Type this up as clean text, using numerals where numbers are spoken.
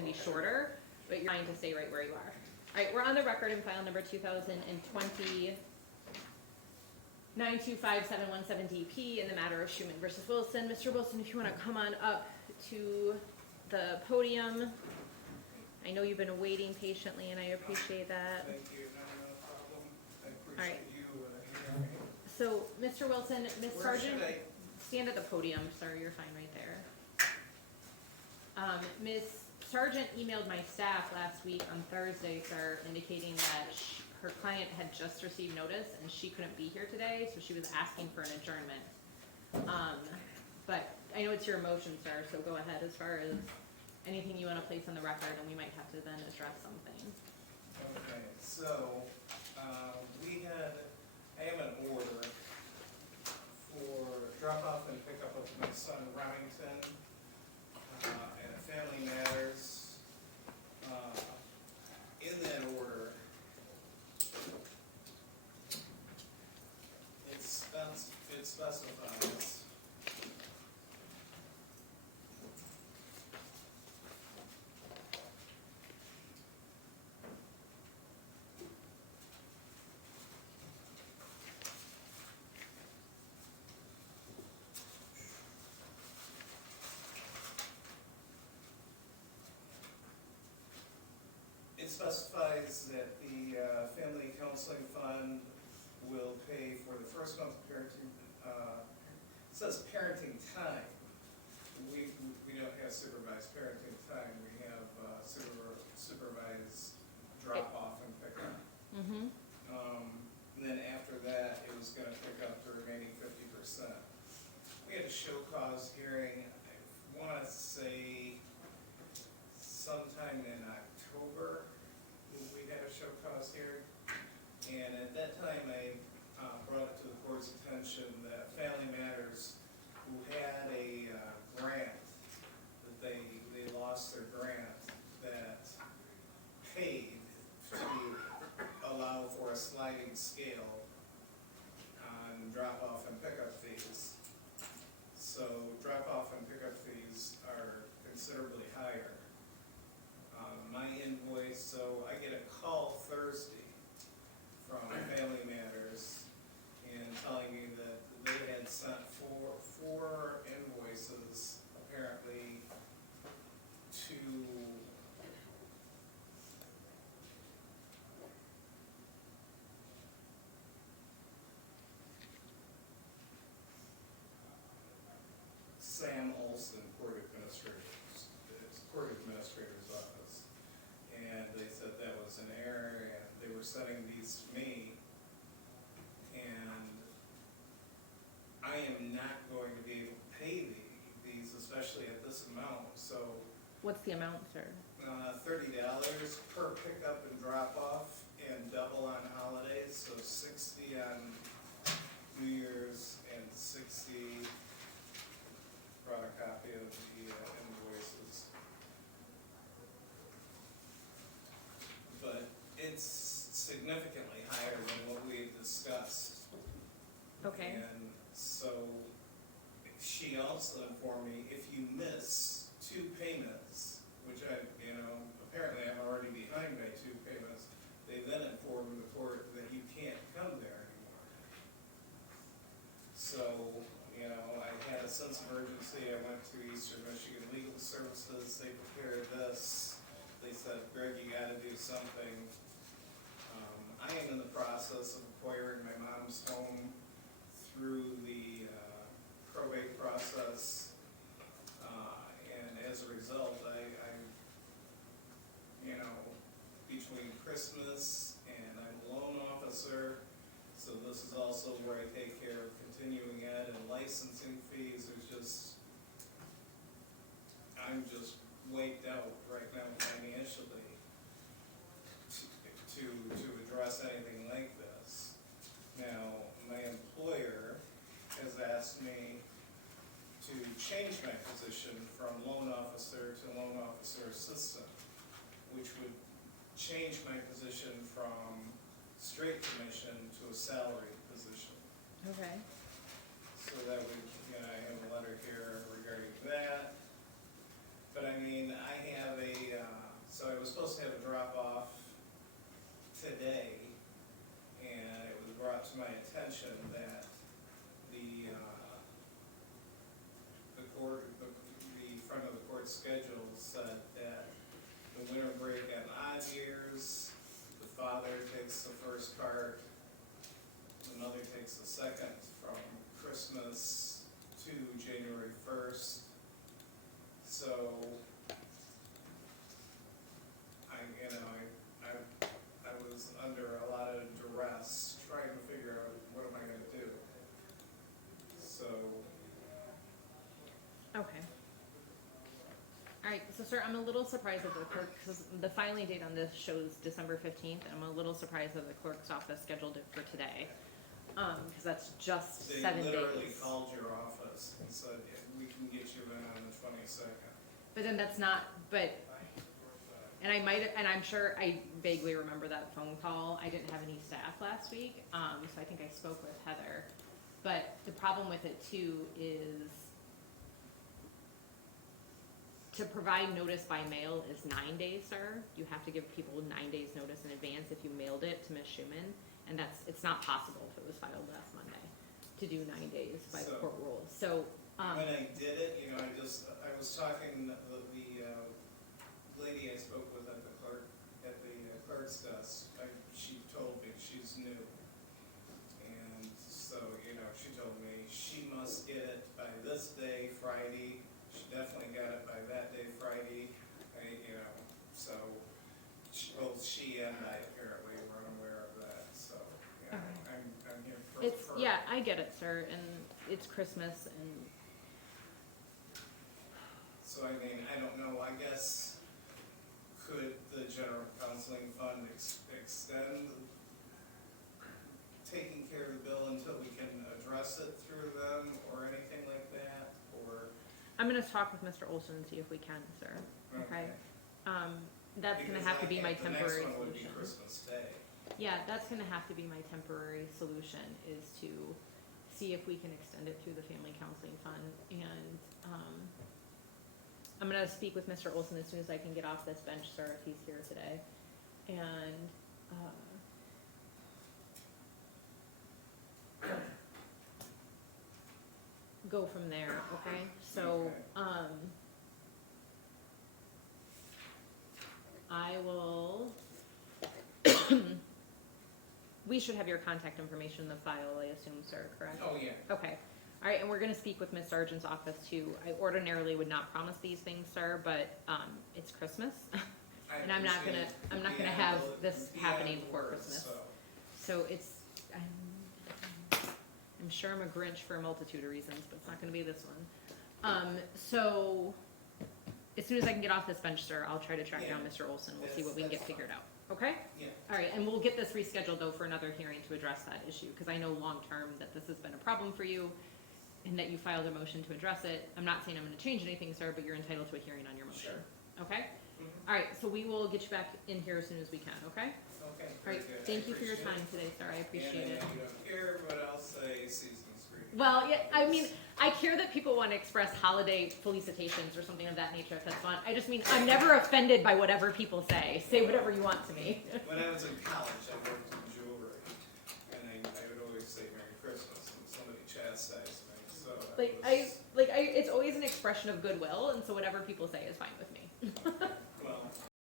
gonna be shorter, but you're trying to stay right where you are. Alright, we're on the record in file number 2020 925-717 DP in the matter of Schuman versus Wilson. Mr. Wilson, if you wanna come on up to the podium. I know you've been waiting patiently and I appreciate that. Thank you, no problem. I Alright. appreciate you hearing me. So, Mr. Wilson, Ms. Where Sargent, should I, stand at the podium, sir, you're fine right there. Ms. Sargent emailed my staff last week on Thursday, sir, indicating that her client had just received notice and she couldn't be here today, so she was asking for an adjournment. But I know it's your motion, sir, so go ahead as far as anything you wanna place on the record, and we might have to then address something. okay, so, I have an order for drop off and pick up of my son Remington, at Family Matters. In that order, it specifies that the Family Counseling Fund will pay for the first month of parenting, it says parenting time. We don't have supervised parenting time, we have supervised drop off and pick up. Mm-hmm. And then after that, it was gonna pick up the remaining 50%. We had a show cause hearing, I wanna say sometime in October, we had a show cause hearing. And at that time, I brought it to the board's attention that Family Matters, who had a grant, that they lost their grant, that paid to allow for a sliding scale on drop-off and pickup fees. So drop-off and pickup fees are considerably higher. My invoice, so I get a call Thursday from Family Matters and telling me that they had sent four invoices apparently to Sam Olson, Court Administrator's office. And they said that was an error and they were sending these to me. And I am not going to be able to pay these, especially at this amount, so What's the amount, sir? $30 per pickup and drop off and double on holidays, so 60 on New Year's and 60, brought a copy of the invoices. But it's significantly higher than what we had discussed. Okay. And so she also informed me, if you miss 2 payments, which apparently I'm already behind by 2 payments, they then informed the court that you can't come there anymore. So, I had a sense of urgency. I went to Eastern Michigan Legal Services. They prepared this. They said, Greg, you gotta do something. I am in the process of acquiring my mom's home through the probate process. And as a result, I between Christmas and I'm a loan officer, so this is also where I take care of continuing ed and licensing fees. I'm just wiped out right now financially to address anything like this. Now, my employer has asked me to change my position from loan officer to loan officer assistant, which would change my position from straight commission to a salary position. Okay. So that would, I have a letter here regarding that. But I mean, I have a attention that the court, the front of the court schedule said that the winter break on odd years, the father takes the first part, the mother takes the second from Christmas to January 1st. So, I was under a lot of duress trying to figure out what am I gonna do. So, Okay. All right, so sir, I'm a little surprised that the clerk, because the filing date on this shows December 15th. I'm a little surprised that the clerk's office scheduled it for today. Because that's just they 7 literally days. called your office and said, "Yeah, we can get you in on the 22nd. But then that's not, but, and I'm sure, I vaguely remember that phone call. I didn't have any staff last week, so I think I spoke with Heather. But the problem with it too is to provide notice by mail is 9 days, sir. You have to give people 9 days notice in advance if you mailed it to Ms. Schuman. And it's not possible if it was filed last Monday to do 9 days by the So- court rules. So, When I did it, I was talking, the lady I spoke with at the clerk's desk, she told me she's new. And so, she told me she must get it by this day, Friday. She definitely got it by that day, Friday. So both she and I apparently were unaware of that, so, Okay. I'm here for. yeah, I get it, sir, and it's Christmas and, So I don't know, I guess, could the general counseling fund extend taking care of the bill until we can address it through them or anything like that, or? I'm gonna talk with Mr. Olson and see if we can, sir, okay? That's gonna Because have to be my temporary The next one would be solution. Christmas Day. Yeah, that's gonna have to be my temporary solution, is to see if we can extend it through the family counseling fund. And, I'm gonna speak with Mr. Olson as soon as I can get off this bench, sir, if he's here today. And, go from there, okay? So, Okay. I will, we should have your contact information in the file, I assume, sir, correct? Oh, yeah. Okay, all right, and we're gonna speak with Ms. Sargent's office too. I ordinarily would not promise these things, sir, but, it's Christmas. And I'm not gonna have this happening before Christmas. So it's, I'm sure I'm a Grinch for a multitude of reasons, but it's not gonna be this one. So, as soon as I can get off this bench, sir, I'll try to track down Mr. Olson. We'll see what we can get That's figured out, okay? Yeah. All right, and we'll get this rescheduled though for another hearing to address that issue, because I know long-term that this has been a problem for you and that you filed a motion to address it. I'm not saying I'm gonna change anything, sir, but you're entitled to a hearing on your motion. Sure. Okay? Mhm. All right, so we will get you back in here as soon as we can, okay? Okay. All right, very good. thank I you for your appreciate time today, sir, I appreciate it. And I know you don't care, but I'll say season's greetings. Well, yeah, I mean, I care that people want to express holiday felicitations or something of that nature if that's fun. I just mean, I'm never offended by whatever people say. Say whatever you want to me. When I was in college, I worked in jewelry, and I would always say Merry Christmas, and somebody chastised me, so. It's always an expression of goodwill, and so whatever people say is fine with me.